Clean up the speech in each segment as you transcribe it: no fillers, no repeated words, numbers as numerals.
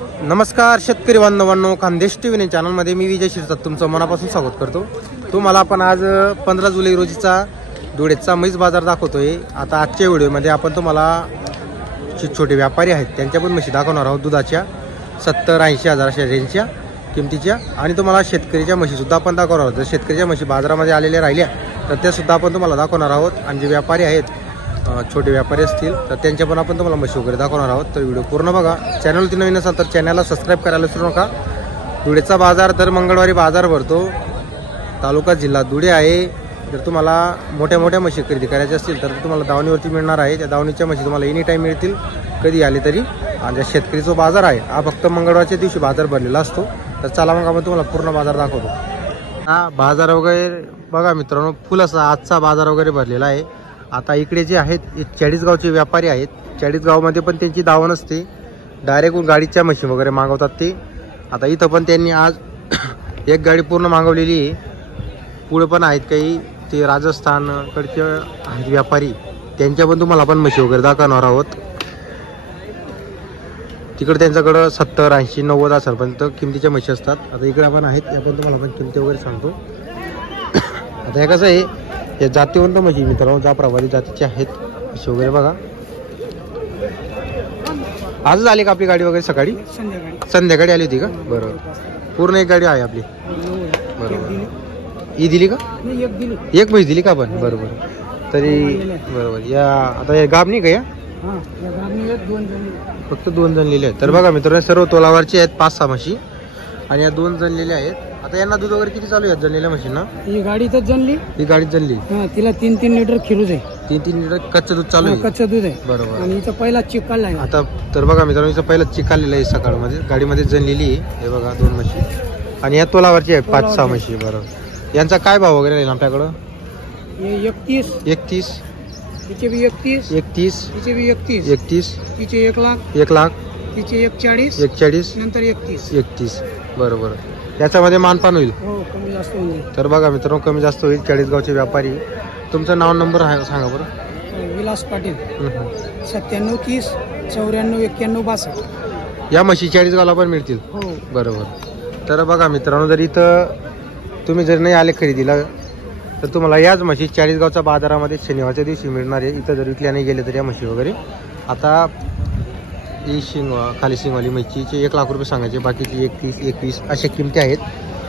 नमस्कार शेतकरी बांधवांनो, खानदेश टीव्ही चॅनलमध्ये मी विजय शिरसाट तुमचं मनापासून स्वागत करतो. तुम्हाला आपण आज 15 जुलै रोजीचा धुळेचा म्हैस बाजार दाखवतोय. आता आजच्या व्हिडिओमध्ये आपण तुम्हाला छोटे व्यापारी आहेत त्यांच्या पण म्हशी दाखवणार आहोत. दुधाच्या 70-80 हजार अशा रेंजच्या किमतीच्या, आणि तुम्हाला शेतकरीच्या म्हशीसुद्धा आपण दाखवणार आहोत. जर शेतकरीच्या म्हशी बाजारामध्ये आलेल्या राहिल्या तर त्यासुद्धा आपण तुम्हाला दाखवणार आहोत. आणि जे व्यापारी आहेत, छोटे व्यापारी असतील तर त्यांच्या पण आपण तुम्हाला म्हशी वगैरे दाखवणार आहोत. तर व्हिडिओ पूर्ण बघा. चॅनलवरती नवीन असाल तर चॅनलला सबस्क्राईब करायला विसरू नका. धुळेचा बाजार दर मंगळवारी बाजार भरतो. तालुका जिल्हा धुळे आहे. जर तुम्हाला मोठ्या मोठ्या म्हशी खरेदी करायच्या असतील तर तुम्हाला दावणीवरती मिळणार आहे. त्या दावणीच्या म्हशी तुम्हाला एनी टाईम मिळतील, कधी आले तरी. आणि ज्या शेतकरीचा बाजार आहे हा फक्त मंगळवारच्या दिवशी बाजार भरलेला असतो. तर चला मग आपण तुम्हाला पूर्ण बाजार दाखवतो. हा बाजार वगैरे बघा मित्रांनो, फुल असा आजचा बाजार वगैरे भरलेला आहे. आता इकडे जे आहेत 40 गावचे व्यापारी आहेत. 40 गावमध्ये पण त्यांची दावण असते, डायरेक्ट गाडीच्या म्हशी वगैरे मागवतात ते. आता इथं पण त्यांनी आज एक गाडी पूर्ण मागवलेली आहे. पुढे पण आहेत काही ते राजस्थानकडचे आहेत व्यापारी, त्यांच्या पण तुम्हाला आपण म्हशी वगैरे दाखवणार आहोत. तिकडे त्यांच्याकडं 70-80-90 हजारपर्यंत किमतीच्या म्हशी असतात. आता इकडे आपण आहेत, आपण तुम्हाला आपण किमती वगैरे सांगतो. आता हे कसं आहे, हे जातीवंत म्हशी मित्रांनो, जाफराबादी जातीचे आहेत म्हशी वगैरे बघा. आजच आली का आपली गाडी वगैरे? सकाळी संध्याकाळी आली होती का? बरोबर, पूर्ण एक गाडी आहे आपली. बरोबर, ही दिली का? एक म्हैस दिली का आपण? बरोबर, तरी बरोबर. या आता या गाब नाही का? या फक्त 2 जण लिहिले आहेत. तर बघा मित्रांनो, सर्व तोलावरचे आहेत 5-6 म्हशी, आणि या 2 जण लिहिले आहेत. आता यांना दूध वगैरे किती चालू आहे जनलेल्या म्हशींना? ही गाडीतच जनली, ही गाडीत जनली. तिला 3-3 लिटर खिरूज आहे. 3-3 लिटर कच्चं दूध चालू आहे. कच्चं दूध आहे. बरोबर. आणि इथं पहिला चिक काढला आहे आता. तर बघा मित्रांनो, इथं पहिलं चिक काढलेलं आहे सकाळमध्ये, गाडीमध्ये जनलेली आहे. हे बघा 2 म्हशी, आणि या तोलावरची आहे 5-6 म्हशी. बरोबर. यांचा काय भाव वगैरे राहील आपल्याकडं? 31. तिचे बी 31. तिचे बी 31. तिचे 1 लाख. तिचे 41. नंतर 31. बरोबर. याच्यामध्ये मानपान होईल? हो, कमी जास्त होईल. तर बघा मित्रांनो, कमी जास्त होईल. 40 गावचे व्यापारी. तुमचं नाव नंबर आहे सांगा बरं. विलास पाटील. 97 30 94 91 62. या म्हशी 40 गावला पण मिळतील? हो, बरोबर. तर बघा मित्रांनो, जर इथं तुम्ही जर नाही आले खरेदीला तर तुम्हाला याच म्हशी 40 गावच्या बाजारामध्ये शनिवारच्या दिवशी मिळणार आहे. इथं जर इथल्या नाही गेले तर या म्हशी वगैरे. आता ही खाली शिंगवाली म्हशीचे 1 लाख रुपये सांगायचे, बाकीची 31 अशा किमती आहेत.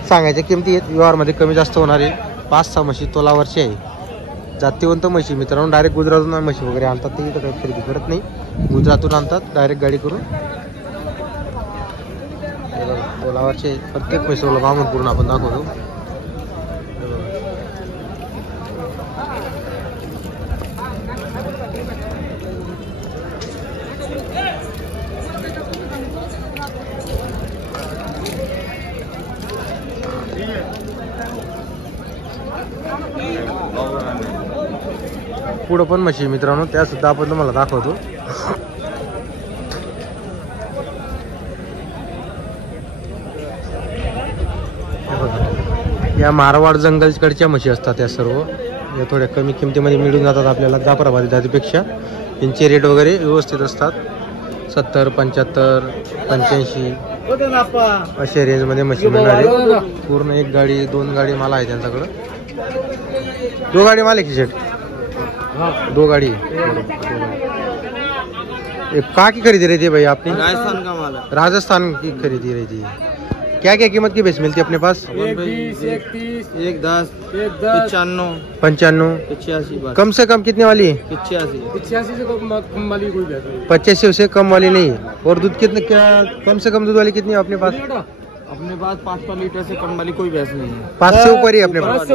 सांगायच्या किमती आहेत, व्यवहारमध्ये कमी जास्त होणार आहे. 5-6 म्हशी तोलावरची आहे. जातीवंत म्हशी मित्रांनो, डायरेक्ट गुजरातून म्हशी वगैरे आणतात. ते इथं काही खरेदी करत नाही, गुजरातून आणतात डायरेक्ट गाडी करून. तोलावरचे प्रत्येक म्हशीला मागून पूर्ण आपण दाखवतो. पुढं पण म्हशी मित्रांनो, त्या सुद्धा आपण तुम्हाला दाखवतो. या मारवाड जंगलकडच्या म्हशी असतात त्या सर्व. या थोड्या कमी किमतीमध्ये मिळून जातात आपल्याला जाफराबादी जातीपेक्षा. यांचे रेट वगैरे व्यवस्थित असतात. 70, 75, 85 अशा रेंजमध्ये म्हशी मिळणार आहे. पूर्ण 1 गाडी 2 गाडी माल आहे त्यांच्याकडं. 2 गाडी माल आहे की शेट? 2 गाड़ी कहाँ की खरीदी रही थी भाई आपने? राजस्थान का माल है। राजस्थान की खरीदी रही थी। क्या क्या कीमत की भैंस मिलती है अपने पास? 1 10 95 85 कम से कम कितने वाली है? 85 से कम वाली कोई भैंस नहीं। 85 से कम वाली नहीं। और दूध कितने, क्या कम से कम दूध वाली कितनी है अपने पास? अपने पास 5 लीटर से कम वाली कोई भैंस नहीं है। 5 से ऊपर ही अपने पास?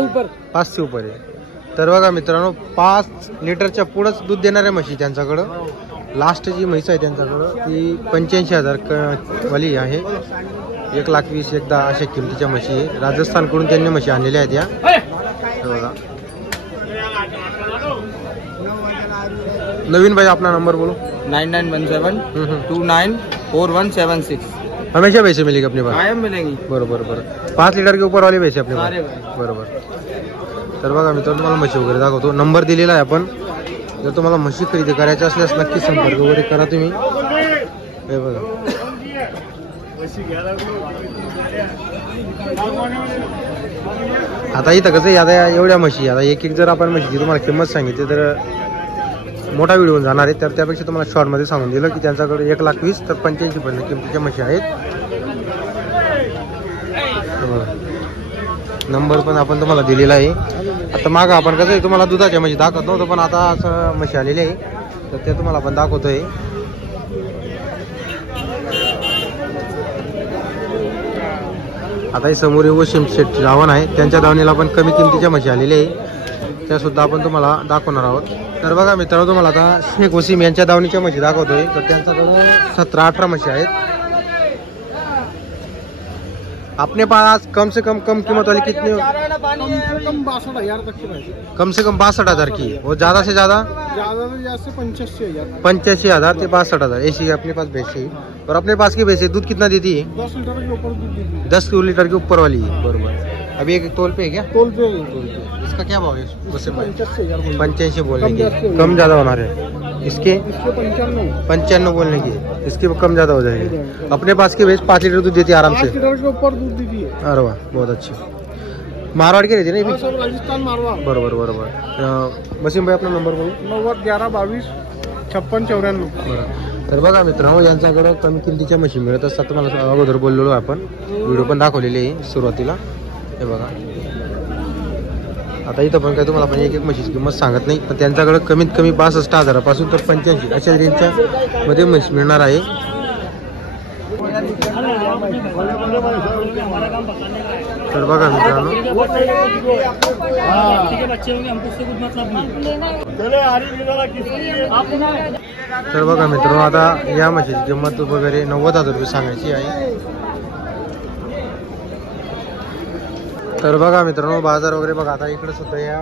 5 से ऊपर आहे. तर बघा मित्रांनो, 5 लिटरच्या पुढंच दूध देणाऱ्या म्हशी त्यांच्याकडं. लास्ट जी म्हैस आहे त्यांच्याकडं ती 85,000 वाली आहे. 1,20,000 एकदा अशा किमतीच्या म्हशी आहे. राजस्थानकडून त्यांनी म्हशी आणलेल्या आहेत या. बघा नवीन भाई अपना नंबर बोलो. 9917 294176. हमेशा भैंसे मिलेगी अपने पास? कायम मिलेंगी. बरोबर बरोबर. 5 लीटर के ऊपर वाले भैंसे अपने पास? बरोबर. तर बघा मित्रांनो, तुम्हाला म्हशी वगैरे दाखवतो. नंबर दिलेला आहे आपण. जर तुम्हाला म्हशी खरेदी करायची असल्यास नक्की संपर्क वगैरे करा तुम्ही. हे बघा आता इथं कसं आहे, आता एवढ्या म्हशी, आता एक जर आपण म्हशीची तुम्हाला किंमत सांगितली तर मोठा व्हिडिओ जाणार आहे, तर त्यापेक्षा तुम्हाला शॉर्टमध्ये सांगून दिलं की त्यांच्याकडे 1,20,000 तर 85 पर्यंत किमतीच्या म्हशी आहेत. नंबर पण आपण तुम्हाला दिलेला आहे. आता मागं आपण कसं आहे तुम्हाला दुधाच्या म्हशी दाखवत नव्हतं, पण आता असं म्हशी आलेली आहे तर ते तुम्हाला आपण दाखवतोय. आता हे समोर वशिम शेठ रावण आहे, त्यांच्या दावणीला पण कमी किमतीच्या म्हशी आलेल्या आहे, त्या सुद्धा आपण तुम्हाला दाखवणार आहोत. तर बघा मित्रांनो, तुम्हाला आता शेख वसीम यांच्या दावणीच्या म्हशी दाखवतोय. तर त्यांच्याजवळ 17-18 म्हशी आहेत. अपने पास कम से कम कीमत वाली कितनी हो? कम 62,000 तक की भाई, कम से कम 62,000 की, और ज्यादा से ज्यादा 85,000. 85,000 से 62,000 ऐसी अपने पास भैंसे. और अपने पास की भैंसे दूध कितना देती है? 10 लीटर के ऊपर दूध देती है. 10 लीटर के ऊपर वाली है. बरोबर. अभी एक तोल पे है क्या? तोल पे इसका क्या भाव है? उससे 85,000. 85 बोलने की, कम ज्यादा होना है इसके. 95 बोलने की, इसकी कम ज्यादा हो जाएगी. अपने पास की भैंस 5 लीटर दूध देती है आराम से. 5 लीटर के ऊपर दूध देती है. अरे वाह, बहुत अच्छी. मारवाड़ की रहती है ना? हाँ, सब राजस्थान मारवाड़. बरोबर बरोबर. वसीम भाई, आपला नंबर बोलू. 90 11 22 56 94. बरं. तर बघा मित्रांनो, यांच्याकडं कमी किमतीच्या म्हशी मिळत असतात. तुम्हाला अगोदर बोललेलो आपण, व्हिडिओ पण दाखवलेली आहे सुरुवातीला. हे बघा, आता इथं पण काय तुम्हाला पण एक म्हशीची किंमत सांगत नाही, पण त्यांच्याकडे कमीत कमी 65,000 पासून तर 85 अशा रेंजच्या मध्ये म्हशी मिळणार आहे. तर बघा मित्रांनो, तर बघा मित्रांनो, आता या म्हशीची किंमत वगैरे 90,000 रुपये सांगायची आहे. तर बघा मित्रांनो, बाजार वगैरे बघा. आता इकडे सुद्धा या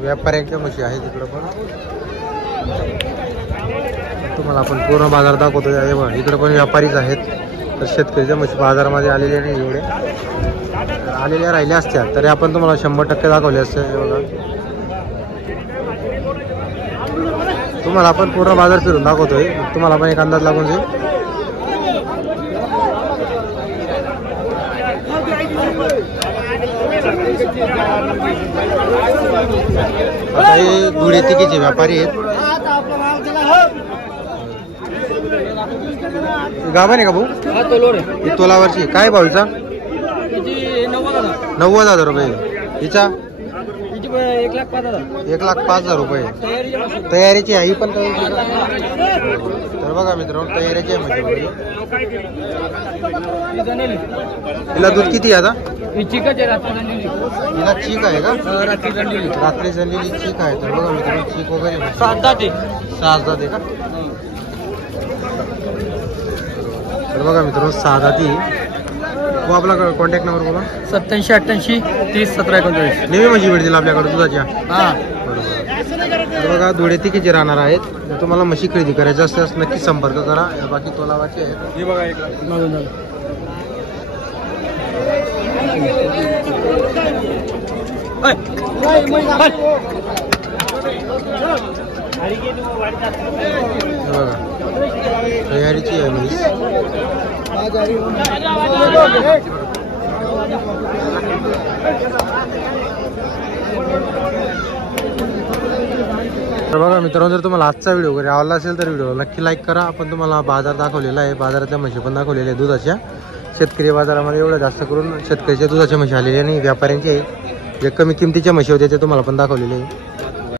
व्यापाऱ्यांच्या म्हशी आहेत. इकडं पण तुम्हाला आपण पूर्ण बाजार दाखवतोय. हे बघा, इकडे पण व्यापारीच आहेत. तर शेतकऱ्याच्या म्हशी बाजारामध्ये आलेल्या नाही, एवढे आलेल्या राहिल्या असत्या तरी आपण तुम्हाला 100% दाखवले असते. हे बघा, तुम्हाला आपण पूर्ण बाजार फिरून दाखवतोय, तुम्हाला पण एक अंदाज लागून जाईल. आता हे धुळे तिकीचे व्यापारी आहेत. गाभा नाही का भाऊ? ही तोलावरची काय भाऊचा? 90,000 रुपये. हिचा 1,05,000 रुपये. तयारीची आहे ही पण. तर बघा मित्रांनो, तयारीची आहे म्हणजे तिला दूध किती आहे आता? तिला चीक आहे का? रात्री झालेली चीक आहे. तर बघा मित्रांनो, चीक वगैरे 6 जाते का? तर बघा मित्रांनो, 6 जाती. हो, आपला कॉन्टॅक्ट नंबर बोला. 87 88 30 17 39. नेहमी म्हशी भेटतील आपल्याकडे दुधाच्या. हा, बरोबर. तर बघा, धुळे तिकीचे राहणार आहेत. जर तुम्हाला म्हशी खरेदी करायची असल्यास नक्की संपर्क करा. बाकी तोलावाचे आहेत. हे बघा, एक बघा, तयारीची आहे म्हैस. तर बघा मित्रांनो, जर तुम्हाला आजचा व्हिडिओ वगैरे आवडला असेल तर व्हिडिओ नक्की लाईक करा. आपण तुम्हाला बाजार दाखवलेला आहे, बाजारातल्या म्हशी पण दाखवलेल्या आहे दुधाच्या. शेतकरी बाजारामध्ये एवढं जास्त करून शेतकऱ्याच्या दुधाच्या म्हशी आलेल्या नाही, व्यापाऱ्यांची आहे. जे कमी किमतीच्या म्हशी होत्या ते तुम्हाला पण दाखवलेले आहे.